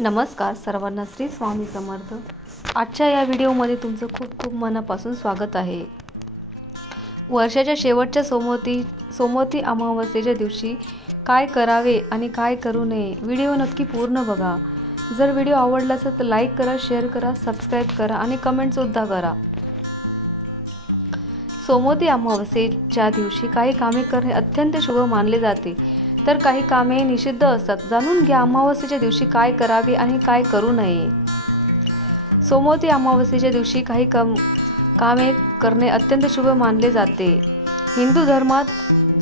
नमस्कार सर्वांना श्री स्वामी समर्थ. आजच्या या व्हिडिओमध्ये तुमचं खूप खूप मनापासून स्वागत आहे. वर्षाच्या शेवटच्या सोमवती सोमवती अमावस्येच्या दिवशी काय करावे आणि काय करू नये व्हिडिओ नक्की पूर्ण बघा. जर व्हिडिओ आवडला असेल तर लाईक करा शेअर करा सबस्क्राईब करा आणि कमेंटसुद्धा करा. सोमवती अमावस्येच्या दिवशी काही कामे करणे अत्यंत शुभ मानले जाते. तर काही कामे निषिद्ध असतात. जाणून घ्या अमावस्येच्या दिवशी काय करावे आणि काय करू नये. सोमवती अमावस्येच्या दिवशी काही कम कामे करणे अत्यंत शुभ मानले जाते. हिंदू धर्मात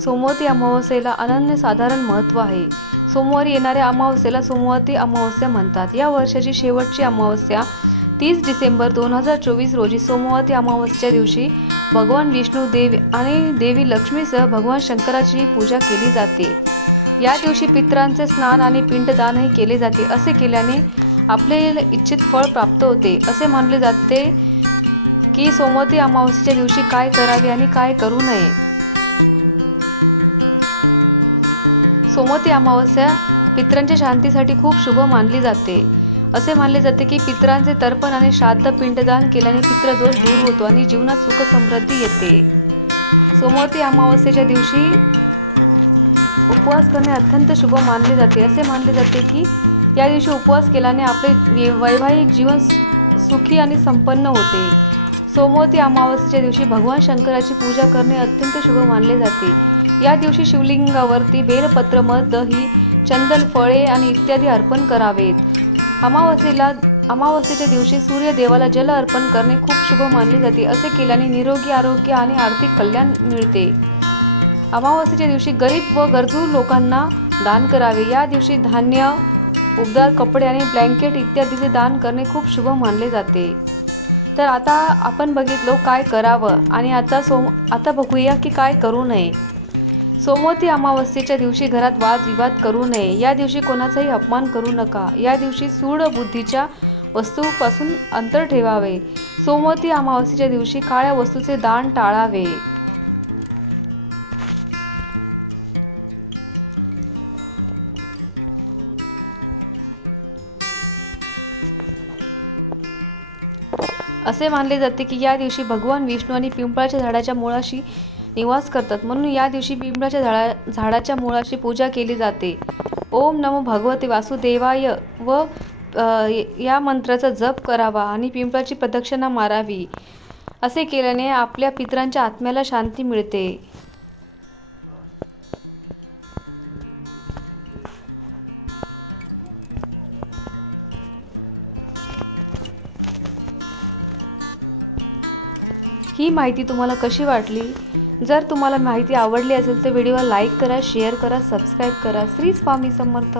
सोमवती अमावस्येला अनन्यसाधारण महत्त्व आहे. सोमवारी येणाऱ्या अमावस्येला सोमवती अमावस्या म्हणतात. या वर्षाची शेवटची अमावस्या तीस डिसेंबर दोन हजार चोवीस रोजी सोमवती अमावस्येच्या दिवशी भगवान विष्णू देव आणि देवी लक्ष्मीसह भगवान शंकराची पूजा केली जाते. या दिवशी पितरांचे स्नान आणि पिंडदानही केले जाते. असे केल्याने आपले इच्छित फळ प्राप्त होते. असे मानले जाते की सोमवती अमावस्येच्या दिवशी काय करावे आणि काय करू नये. सोमवती अमावस्या पितरांच्या शांतीसाठी खूप शुभ मानली जाते. असे मानले जाते की पितरांचे तर्पण आणि श्राद्ध पिंडदान केल्याने पितृदोष दूर होतो आणि जीवनात सुख समृद्धी येते. सोमवती अमावस्येच्या दिवशी उपवास करणे अत्यंत शुभ मानले जाते. असे मानले जाते की या दिवशी उपवास केल्याने आपले वैवाहिक जीवन सुखी आणि संपन्न होते. सोमवती अमावस्येच्या दिवशी भगवान शंकराची पूजा करणे अत्यंत शुभ मानले जाते. या दिवशी शिवलिंगावरती बेलपत्र मध दही चंदन फळे आणि इत्यादी अर्पण करावेत. अमावस्येला अमावस्येच्या दिवशी सूर्यदेवाला जल अर्पण करणे खूप शुभ मानले जाते. असे केल्याने निरोगी आरोग्य आणि आर्थिक कल्याण मिळते. अमावस्येच्या दिवशी गरीब व गरजू लोकांना दान करावे. या दिवशी धान्य उबदार कपडे आणि ब्लँकेट इत्यादीचे दान करणे खूप शुभ मानले जाते. तर आता आपण बघितलो काय करावं आणि आता सोम आता बघूया की काय करू नये. सोमवती अमावस्येच्या दिवशी घरात वादविवाद करू नये. या दिवशी कोणाचाही अपमान करू नका. या दिवशी सूड बुद्धीच्या वस्तूपासून अंतर ठेवावे. सोमवती अमावस्येच्या दिवशी काळ्या वस्तूचे दान टाळावे. असे मानले जाते की या दिवशी भगवान विष्णू आणि पिंपळाच्या झाडाच्या मुळाशी निवास करतात. म्हणून या दिवशी पिंपळाच्या झाडा झाडाच्या मुळाशी पूजा केली जाते. ओम नमो भगवते वासुदेवाय व या मंत्राचा जप करावा आणि पिंपळाची प्रदक्षिणा मारावी. असे केल्याने आपल्या पितरांच्या आत्म्याला शांती मिळते. ही माहिती तुम्हाला कशी वाटली? जर तुम्हाला माहिती आवडली असेल तर व्हिडिओला लाईक करा शेअर करा सबस्क्राईब करा. श्री स्वामी समर्थ.